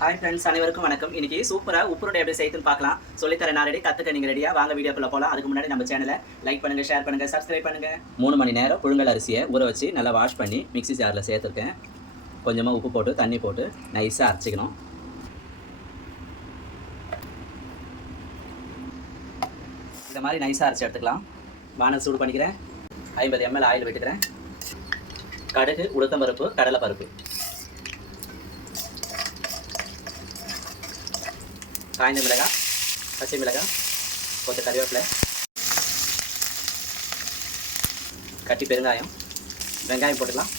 Hi friends, அனைவருக்கும் வணக்கம். இன்னைக்கு சூப்பராக உப்புருண்டை எப்படி செய்யுதுன்னு பார்க்கலாம். சொல்லித்தரேன் நான் ரெடி, கற்றுக்க நீங்கள் ரெடியாக வாங்க வீடியோக்குள்ளே போகலாம். அதுக்கு முன்னாடி நம்ம சேனலை லைக் பண்ணுங்கள், ஷேர் பண்ணுங்கள், சப்ஸ்கிரைப் பண்ணுங்கள். 3 மணி நேரம் புழுங்கல் அரிசியை ஊற வச்சு நல்லா வாஷ் பண்ணி மிக்ஸி ஜாரில் சேர்த்துருக்கேன். கொஞ்சமாக உப்பு போட்டு தண்ணி போட்டு நைஸாக அரைச்சிக்கணும். இந்த மாதிரி நைஸாக அரைச்சி எடுத்துக்கலாம். வானல் சூடு பண்ணிக்கிறேன். 50 ml ஆயில் விட்டுக்கிறேன். கடுகு, உளுத்தம்பருப்பு, கடலைப்பருப்பு, காய்ந்த மிளகாய், பச்சை மிளகாய், கொஞ்சம் கறிவேப்பிலை, கட்டி பெருங்காயம், வெங்காயம் போட்டுக்கலாம்.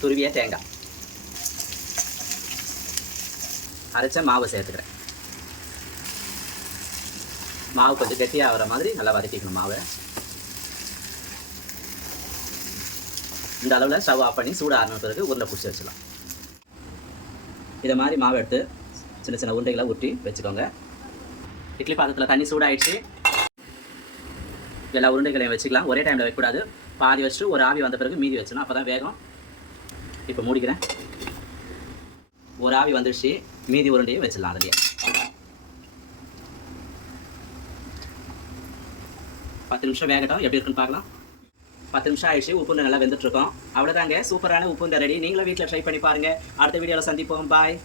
துருவிய தேங்காய், அரைச்ச மாவு சேர்த்துக்கிறேன். மாவு கொஞ்சம் கெட்டியாக ஆகிற மாதிரி நல்லா வதக்கிக்கணும் மாவை. இந்த அளவில் ஸ்டவ் ஆஃப் பண்ணி சூடு ஆறின பிறகு உருண்டை பிடிச்சி வச்சிடலாம். இதை மாதிரி மாவு எடுத்து சின்ன சின்ன உருண்டைகளை ஊற்றி வச்சுக்கோங்க. இட்லி பாத்திரத்தில் தண்ணி சூடாகிடுச்சு. எல்லா உருண்டைகளையும் வச்சுக்கலாம். ஒரே டைமில் வைக்கக்கூடாது. பாதி வச்சுட்டு ஒரு ஆவி வந்த பிறகு மீதி வச்சிடணும், அப்போ தான் வேகம். இப்போ மூடிக்கிறேன். ஒரு ஆவி வந்துடுச்சு. மீதி உருண்டையும் வச்சிடலாம். அதுலேயே 10 நிமிஷம் வேகட்டும். எப்படி இருக்குன்னு பார்க்கலாம். 10 நிமிஷம் ஆயிடுச்சு. உப்புண்டை நல்லா வெந்துட்டுருக்கோம். அவ்வளோதாங்க, சூப்பரான உப்புண்டை ரெடி. நீங்களும் வீட்டில் ட்ரை பண்ணி பாருங்கள். அடுத்த வீடியோவில் சந்திப்போம். பாய்.